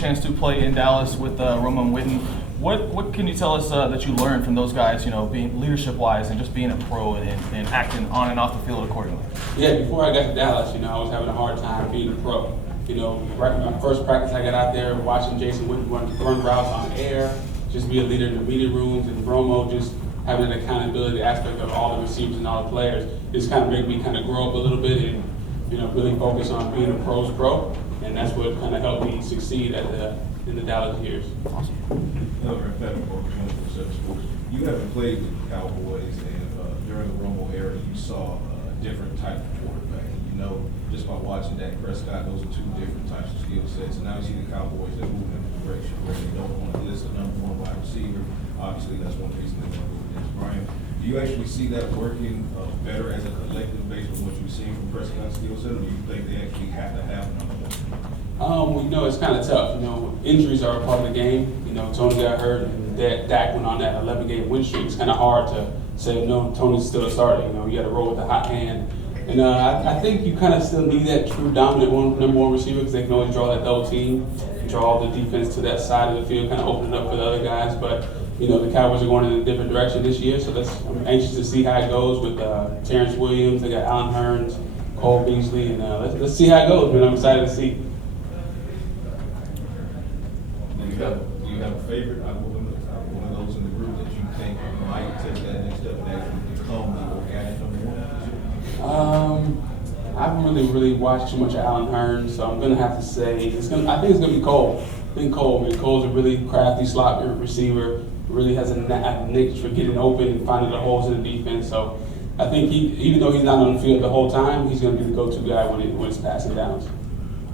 chance to play in Dallas with Romo and Witten. What can you tell us that you learned from those guys, being leadership-wise and just being a pro and acting on and off the field accordingly? Yeah, before I got to Dallas, I was having a hard time being a pro. Right in my first practice, I got out there watching Jason Witten run routes on air, just be a leader in the meeting rooms, and Romo just having an accountability aspect of all the receivers and all the players. It's kind of made me kind of grow up a little bit and really focus on being a pro's pro, and that's what kind of helped me succeed in the Dallas years. Awesome. Laurent, you haven't played with the Cowboys, and during the Romo era, you saw a different type of quarterback. Just by watching Dak Prescott, those are two different types of skill sets. And now you see the Cowboys that move in a direction where they don't want to list a number one wide receiver. Obviously, that's one reason they want to go against Brian. Do you actually see that working better as a collective based on what you've seen from Prescott's skill set, or do you think they actually have to have number one? It's kind of tough. Injuries are a part of the game. Tony got hurt, and Dak went on that 11-game win streak. It's kind of hard to say, no, Tony's still a starter. You got to roll with the hot hand. And I think you kind of still need that true dominant number one receiver because they can always draw that double team, draw the defense to that side of the field, kind of open it up for the other guys. But, the Cowboys are going in a different direction this year, so I'm anxious to see how it goes with Terrence Williams. They got Allen Hurns, Cole Beasley, and let's see how it goes, man. I'm excited to see. Do you have a favorite out of one of those in the group that you think might take that next step and actually become the organic number one? I haven't really watched too much of Allen Hurns, so I'm going to have to say I think it's going to be Cole. I think Cole. Cole's a really crafty slot receiver. Really has a niche for getting open and finding the holes in the defense. So I think even though he's not on the field the whole time, he's going to be the go-to guy when it's passing downs.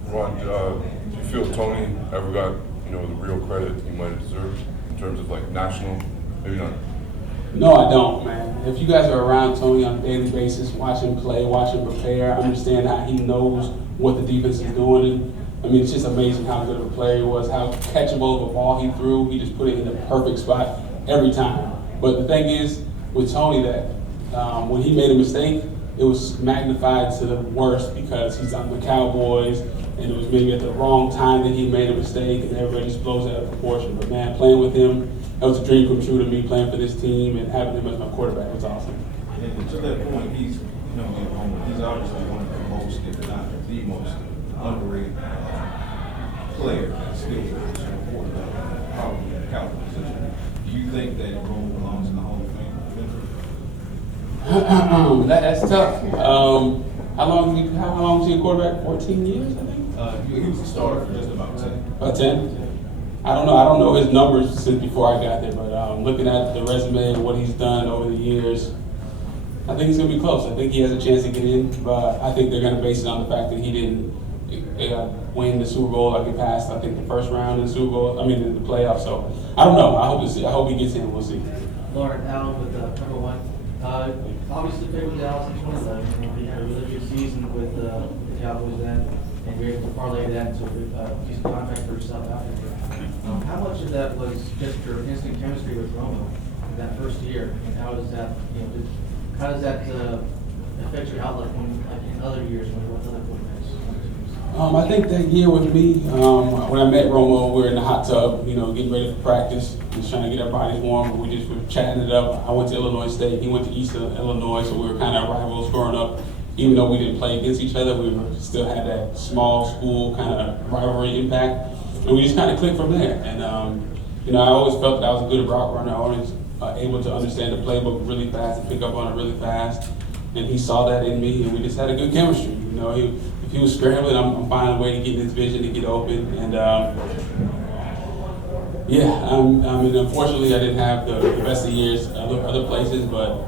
Ron, do you feel Tony ever got the real credit he might have deserved in terms of national? Maybe not. No, I don't, man. If you guys are around Tony on a daily basis, watch him play, watch him prepare, understand how he knows what the defense is doing. It's just amazing how good of a player he was, how catchable of a ball he threw. He just put it in the perfect spot every time. But the thing is, with Tony, that when he made a mistake, it was magnified to the worst because he's on the Cowboys, and it was maybe at the wrong time that he made a mistake, and everybody just blows it out of proportion. But man, playing with him, that was a dream come true to me, playing for this team and having him as my quarterback was awesome. And to that point, he's obviously one of the most, if not the most, underrated player, skill position, quarterback, probably in the Cowboys position. Do you think that Romo belongs in the Hall of Fame? That's tough. How long was he a quarterback? 14 years, I think. He was a starter for just about 10. About 10. I don't know his numbers since before I got there, but looking at the resume and what he's done over the years, I think he's going to be close. I think he has a chance to get in, but I think they're going to base it on the fact that he didn't win the Super Bowl like he passed, I think, the first round in the Super Bowl, in the playoffs. So I don't know. I hope he gets in. We'll see. Laurent, Allen with number one. Obviously played with Dallas in 2011. We had a really good season with the Cowboys then, and you're able to parlay that into a decent contract for yourself afterwards. How much of that was just your instant chemistry with Romo in that first year, and how does that, affect your outlook in other years when you're with other quarterbacks? I think that year with me, when I met Romo, we were in the hot tub, getting ready for practice, just trying to get our bodies warm. We just were chatting it up. I went to Illinois State. He went to Eastern Illinois, so we were kind of rivals growing up. Even though we didn't play against each other, we still had that small school kind of rivalry impact. And we just kind of clicked from there. And, I always felt that I was a good route runner. I always able to understand the playbook really fast and pick up on it really fast. And he saw that in me, and we just had a good chemistry. If he was scrambling, I'm finding a way to get in his vision to get open. And, unfortunately, I didn't have the best of years other places, but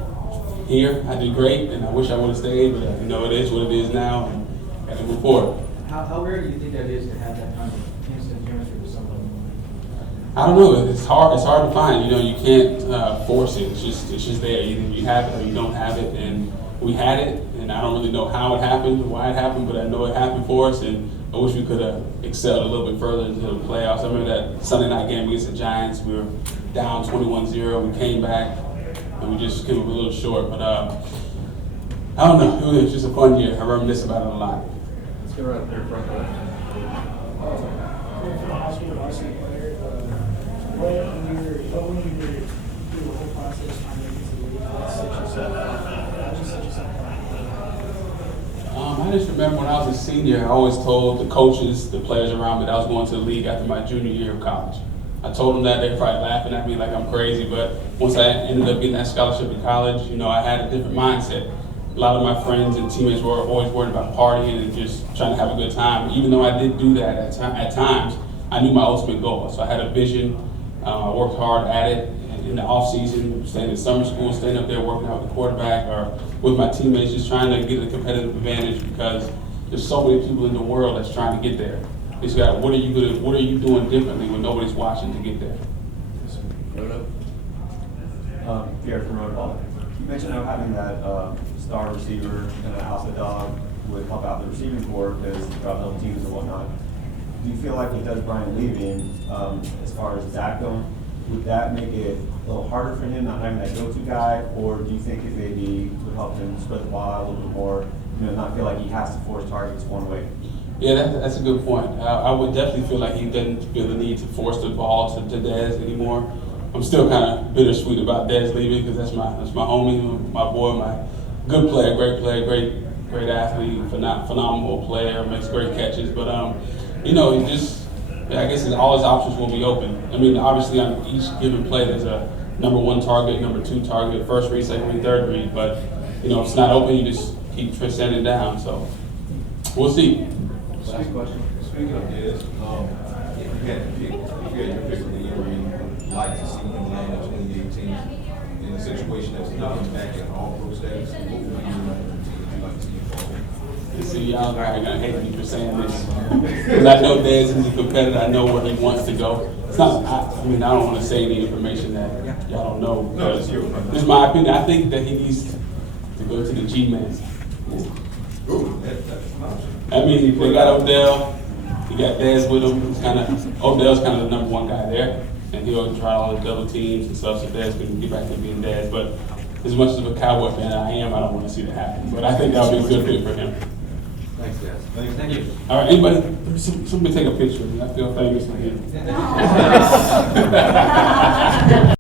here I did great, and I wish I would have stayed, but it is what it is now, and I got to move forward. How rare do you think that is to have that kind of instant chemistry with somebody? I don't know. It's hard to find. You can't force it. It's just there. Either you have it or you don't have it, and we had it, and I don't really know how it happened, why it happened, but I know it happened for us, and I wish we could have excelled a little bit further into the playoffs. I remember that Sunday night game against the Giants. We were down 21-0. We came back, and we just came up a little short. But I don't know. It was just a fun year. I reminisce about it a lot. Let's go right there, front left. from a high school varsity player, what when you were through the whole process trying to get to the league, what set yourself up? How did you set yourself up? I just remember when I was a senior, I always told the coaches, the players around me that I was going to the league after my junior year of college. I told them that, they were probably laughing at me like I'm crazy, but once I ended up getting that scholarship in college, I had a different mindset. A lot of my friends and teammates were always worried about partying and just trying to have a good time. Even though I did do that at times, I knew my ultimate goal. So I had a vision, I worked hard at it. In the off season, staying in summer school, staying up there working out with the quarterback or with my teammates, just trying to get a competitive advantage because there's so many people in the world that's trying to get there. It's got what are you doing differently when nobody's watching to get there? Pierre from Romo. You mentioned how having that star receiver and an alpha dog would help out the receiving corps because throughout double teams and whatnot. Do you feel like with Des Bryant leaving, as far as Zach going, would that make it a little harder for him not having that go-to guy, or do you think it maybe would help him spread the ball out a little bit more, not feel like he has to force targets one way? Yeah, that's a good point. I would definitely feel like he doesn't feel the need to force the ball to Dez anymore. I'm still kind of bittersweet about Dez leaving because that's my homie, my boy, my good player, great athlete, phenomenal player, makes great catches. But I guess all his options will be open. I mean, obviously on each given play there's a number 1 target, number 2 target, first read, second read, third read. But if it's not open, you just keep sending it down. So we'll see. Last question. Speaking of this, if you had your pick of the year where you'd like to see him land in 2018 in a situation that's looking back at all pro status, what would be your number 1 team that you'd like to see him fall? See, y'all are gonna hate me for saying this because I know Dez is a competitor. I know where he wants to go. It's not. I don't want to say any information that y'all don't know. No, it's your opinion. This is my opinion. I think that he needs to go to the G-Man. Ooh, that's an option. I mean, they got Odell. He got Dez with him. Odell's kind of the number 1 guy there, and he'll try all the double teams and stuff. So Dez can get back to being Dez. But as much as a Cowboy fan I am, I don't want to see that happen. But I think that would be a good fit for him. Thanks, guys. Thank you. All right, anybody? Somebody take a picture of me. I feel famous again.